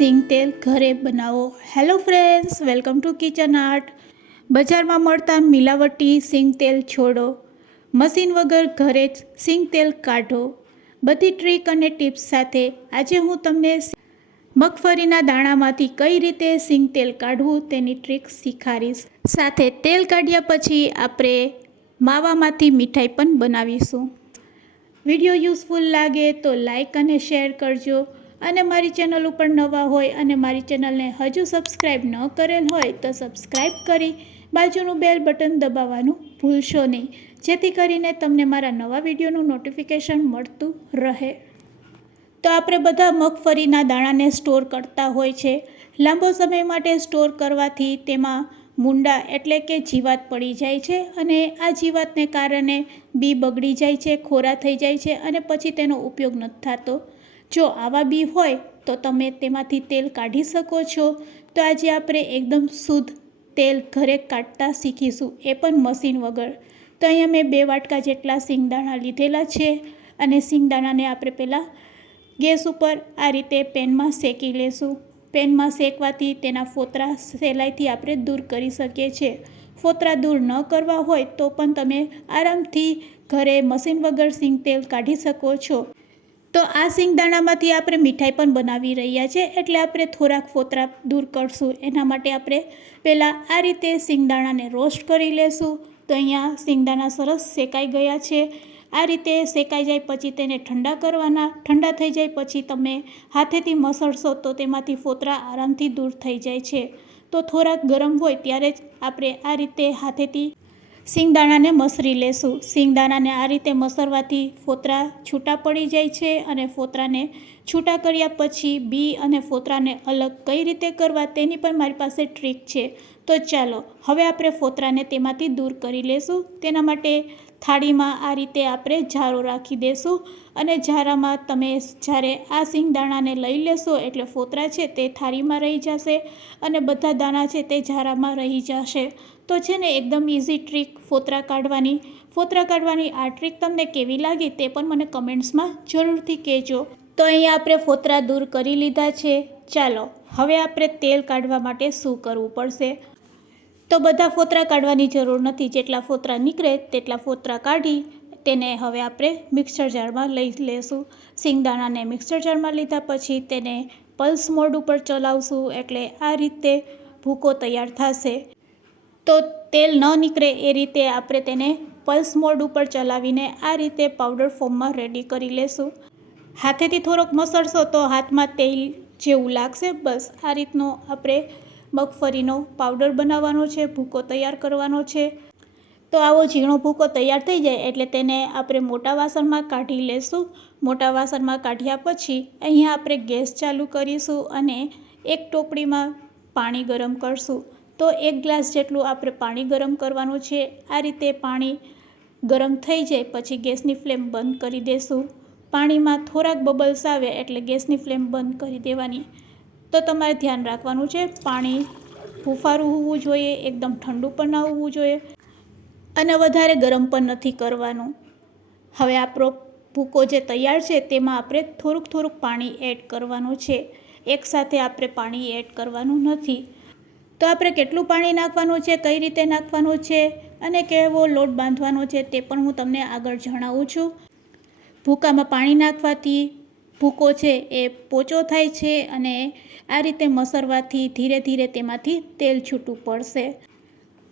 સિંગ તેલ ઘરે બનાવો। Hello friends, welcome to kitchen art. બજારમાં મળતા મિલાવટી સિંગ તેલ છોડો, મશીન વગર ઘરે જ સિંગ તેલ કાઢો। બધી ટ્રીક અને ટિપ્સ સાથે આજે હું તમને મગફળીના દાણામાંથી કઈ રીતે સિંગ તેલ કાઢવું તેની ટ્રીક શીખવાડીશ। સાથે તેલ કાઢ્યા પછી આપણે માવામાંથી મીઠાઈ પણ બનાવીશું। વિડીયો યુઝફુલ લાગે તો લાઈક અને શેર કરજો, અને મારી ચેનલ ઉપર નવા હોય અને મારી ચેનલને હજુ સબસ્ક્રાઈબ ન કરેલ હોય તો સબસ્ક્રાઈબ કરી બાજુનું બેલ બટન દબાવવાનું ભૂલશો નહીં, જેથી કરીને તમને મારા નવા વિડીયોનું નોટિફિકેશન મળતું રહે। તો આપણે બધા મગફળીના દાણાને સ્ટોર કરતા હોય છે। લાંબો સમય માટે સ્ટોર કરવાથી તેમાં મૂંડા એટલે કે જીવાત પડી જાય છે, અને આ જીવાતને કારણે બી બગડી જાય છે, ખોરા થઈ જાય છે, અને પછી તેનો ઉપયોગ નથી થતો। જો આવા બી હોય તો તમે તેમાંથી તેલ કાઢી શકો છો। તો આજે આપણે એકદમ શુદ્ધ તેલ ઘરે કાઢતા શીખીશું, એ પણ મશીન વગર। તો અહીંયા મેં 2 વાટકા જેટલા સિંગદાણા લીધેલા છે, અને સિંગદાણાને આપણે પહેલાં ગેસ ઉપર આ રીતે પેનમાં શેકી લેશું। પેનમાં શેકવાથી તેના ફોતરા સહેલાઈથી આપણે દૂર કરી શકીએ છીએ। ફોતરા દૂર ન કરવા હોય તો પણ તમે આરામથી ઘરે મશીન વગર સિંગ તેલ કાઢી શકો છો। તો આ સિંગદાણામાંથી આપણે મીઠાઈ પણ બનાવી રહ્યા છીએ, એટલે આપણે થોડાક ફોતરા દૂર કરશું। એના માટે આપણે પહેલાં આ રીતે સિંગદાણાને રોસ્ટ કરી લેશું। તો અહીંયા સિંગદાણા સરસ શેકાઈ ગયા છે। આ રીતે શેકાઈ જાય પછી તેને ઠંડા કરવાના। ઠંડા થઈ જાય પછી તમે હાથેથી મસળશો તો તેમાંથી ફોતરા આરામથી દૂર થઈ જાય છે। તો થોડાક ગરમ હોય ત્યારે જ આપણે આ રીતે હાથેથી સિંગદાણાને મસળી લેશું। સિંગદાણાને આ રીતે મસળવાથી ફોતરા છૂટા પડી જાય છે, અને ફોતરાને છૂટા કર્યા પછી બી અને ફોતરાને અલગ કઈ રીતે કરવા તેની પણ મારી પાસે ટ્રીક છે। તો ચાલો હવે આપણે ફોતરાને તેમાંથી દૂર કરી લેશું। તેના માટે થાળીમાં આ રીતે આપણે જારો રાખી દેશું, અને જારામાં તમે જ્યારે આ સિંગદાણાને લઈ લેશો એટલે ફોતરા છે તે થાળીમાં રહી જશે, અને બધા દાણા છે તે જારામાં રહી જશે। તો છે ને એકદમ ઇઝી ટ્રીક ફોતરા કાઢવાની। ફોતરા કાઢવાની આ ટ્રીક તમને કેવી લાગી તે પણ મને કમેન્ટ્સમાં જરૂરથી કહેજો। તો અહીંયા આપણે ફોતરા દૂર કરી લીધા છે। ચાલો હવે આપણે તેલ કાઢવા માટે શું કરવું પડશે। તો બધા ફોતરા કાઢવાની જરૂર નથી, જેટલા ફોતરા નીકળે તેટલા ફોતરા કાઢી તેને હવે આપણે મિક્સર જારમાં લઈ લેશું। સિંગદાણાને મિક્સર જારમાં લીધા પછી તેને પલ્સ મોડ ઉપર ચલાવશું, એટલે આ રીતે ભૂકો તૈયાર થશે। તો તેલ ન નીકળે એ રીતે આપણે તેને પલ્સ મોડ ઉપર ચલાવીને આ રીતે પાવડર ફોર્મમાં રેડી કરી લેશું। હાથેથી થોડોક મસળશો તો હાથમાં તેલ જેવું લાગશે। બસ આ રીતનો આપણે મગફળીનો પાવડર બનાવવાનો છે, ભૂકો તૈયાર કરવાનો છે। તો આવો ઝીણો ભૂકો તૈયાર થઈ જાય એટલે તેને આપણે મોટા વાસણમાં કાઢી લેશું। મોટા વાસણમાં કાઢ્યા પછી અહીંયા આપણે ગેસ ચાલુ કરીશું, અને એક ટોપડીમાં પાણી ગરમ કરશું। તો 1 ગ્લાસ જેટલું આપણે પાણી ગરમ કરવાનું છે। આ રીતે પાણી ગરમ થઈ જાય પછી ગેસની ફ્લેમ બંધ કરી દેશું। પાણીમાં થોડાક બબલ્સ આવે એટલે ગેસની ફ્લેમ બંધ કરી દેવાની। તો તમારે ધ્યાન રાખવાનું છે, પાણી હુંફાળું હોવું જોઈએ, એકદમ ઠંડુ પણ ના હોવું જોઈએ, અને વધારે ગરમ પણ નથી કરવાનું। હવે આપણો ભૂકો જે તૈયાર છે તેમાં આપણે થોડુંક પાણી એડ કરવાનું છે, એકસાથે આપણે પાણી એડ કરવાનું નથી। તો આપણે કેટલું પાણી નાખવાનું છે, કઈ રીતે નાખવાનું છે, અને કેવો લોટ બાંધવાનો છે તે પણ હું તમને આગળ જણાવું છું। ભૂકામાં પાણી નાખવાથી ભૂકો છે એ પોચો થાય છે, અને આ રીતે મસળવાથી ધીરે ધીરે તેમાંથી તેલ છૂટું પડશે।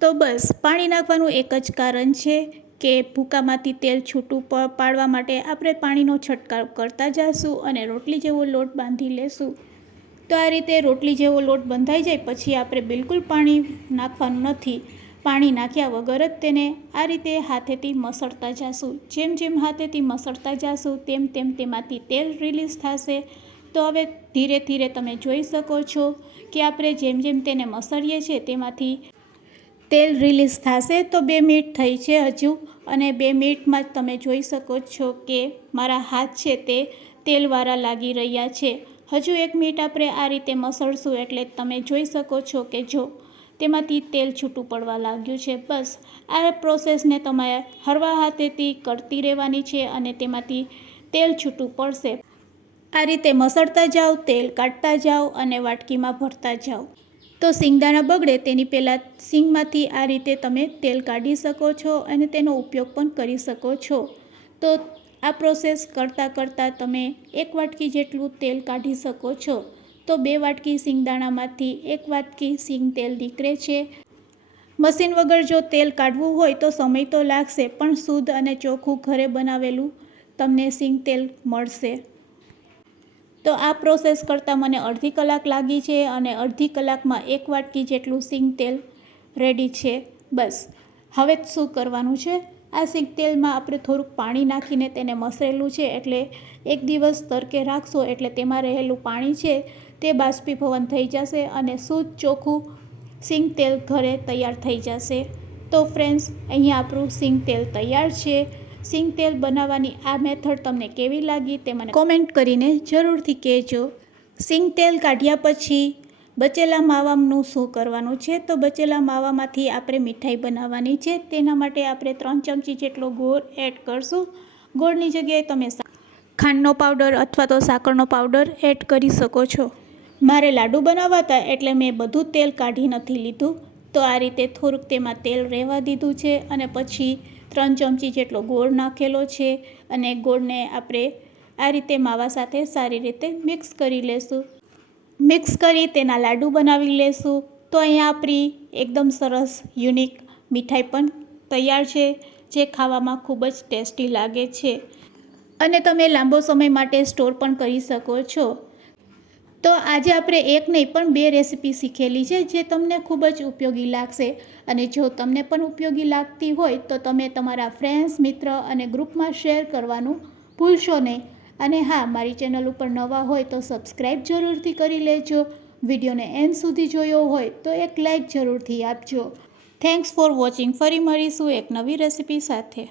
તો બસ પાણી નાખવાનું એક જ કારણ છે કે ભૂકામાંથી તેલ છૂટું પાડવા માટે આપણે પાણીનો છંટકાવ કરતા જઈશું, અને રોટલી જેવો લોટ બાંધી લેશું। તો આ રીતે રોટલી જેવો લોટ બંધાઈ જાય પછી આપણે બિલકુલ પાણી નાખવાનું નથી। પાણી નાખ્યા વગર જ તેને આ રીતે હાથેથી મસળતા જઈશું। જેમ જેમ હાથેથી મસળતા જઈશું તેમ તેમ તેમાંથી તેલ રિલીઝ થશે। તો હવે ધીરે ધીરે તમે જોઈ શકો છો કે આપણે જેમ જેમ તેને મસળીએ છીએ તેમાંથી તેલ રિલીઝ થશે। તો 2 મિનિટ થઈ છે હજુ, અને 2 મિનિટમાં જ તમે જોઈ શકો છો કે મારા હાથ છે તે તેલવાળા લાગી રહ્યા છે। હજુ 1 મિનિટ આપણે આ રીતે મસળશું એટલે તમે જોઈ શકો છો કે જો તેમાંથી તેલ છૂટું પડવા લાગ્યું છે। બસ આ પ્રોસેસને તમારે હળવા હાથેથી કરતી રહેવાની છે, અને તેમાંથી તેલ છૂટું પડશે। આ રીતે મસળતા જાઓ, તેલ કાઢતા જાઓ અને વાટકીમાં ભરતા જાઓ. તો સિંગદાણા બગડે તેની પહેલાં સિંગમાંથી આ રીતે તમે તેલ કાઢી શકો છો અને તેનો ઉપયોગ પણ કરી શકો છો. તો આ પ્રોસેસ કરતાં કરતાં તમે 1 વાટકી જેટલું તેલ કાઢી શકો છો. તો 2 વાટકી સિંગદાણામાંથી 1 વાટકી સિંગ તેલ નીકળે છે. મશીન વગર જો તેલ કાઢવું હોય તો સમય તો લાગશે, પણ શુદ્ધ અને ચોખ્ખું ઘરે બનાવેલું તમને સિંગ તેલ મળશે. તો આ પ્રોસેસ કરતાં મને અડધી કલાક લાગી છે અને અડધી કલાકમાં 1 વાટકી જેટલું સિંગ તેલ રેડી છે. બસ હવે શું કરવાનું છે, આ સિંગ તેલમાં આપણે થોડુંક પાણી નાખીને તેને મસળેલું છે, એટલે 1 દિવસ તડકે રાખશો એટલે તેમાં રહેલું પાણી છે તે બાષ્પીભવન થઈ જશે અને શુદ્ધ ચોખ્ખું સિંગ તેલ ઘરે તૈયાર થઈ જશે. તો ફ્રેન્ડ્સ, અહીંયા આપણું સિંગ તેલ તૈયાર છે. સિંગ તેલ બનાવવાની આ મેથડ તમને કેવી લાગી તે મને કોમેન્ટ કરીને જરૂરથી કહેજો. સિંગ તેલ કાઢ્યા પછી બચેલા માવાનું શું કરવાનું છે, તો બચેલા માવામાંથી આપણે મીઠાઈ બનાવવાની છે. તેના માટે આપણે 3 ચમચી જેટલો ગોળ એડ કરશું. ગોળની જગ્યાએ તમે ખાંડનો પાવડર અથવા તો સાકરનો પાવડર એડ કરી શકો છો. મારે લાડુ બનાવવા હતા એટલે મેં બધું તેલ કાઢી નથી લીધું. તો આ રીતે થોડુંક તેમાં તેલ રહેવા દીધું છે અને પછી 3 ચમચી જેટલો ગોળ નાખેલો છે અને ગોળને આપણે આ રીતે માવા સાથે સારી રીતે મિક્સ કરી લેશું. મિક્સ કરી તેના લાડુ બનાવી લેશું. તો અહીંયા આપણી એકદમ સરસ યુનિક મીઠાઈ પણ તૈયાર છે, જે ખાવામાં ખૂબ જ ટેસ્ટી લાગે છે અને તમે લાંબો સમય માટે સ્ટોર પણ કરી શકો છો. તો આજે આપણે 1 નહીં પણ 2 રેસીપી શીખેલી છે, જે તમને ખૂબ જ ઉપયોગી લાગશે. અને જો તમને પણ ઉપયોગી લાગતી હોય તો તમે તમારા ફ્રેન્ડ્સ, મિત્ર અને ગ્રુપમાં શેર કરવાનું ભૂલશો નહીં. અને હા, મારી ચેનલ ઉપર નવા હોય તો સબસ્ક્રાઈબ જરૂરથી કરી લેજો. વિડીયોને એન્ડ સુધી જોયો હોય તો એક લાઈક જરૂરથી આપજો. Thanks for watching. ફરી મળીશું એક નવી રેસીપી સાથે.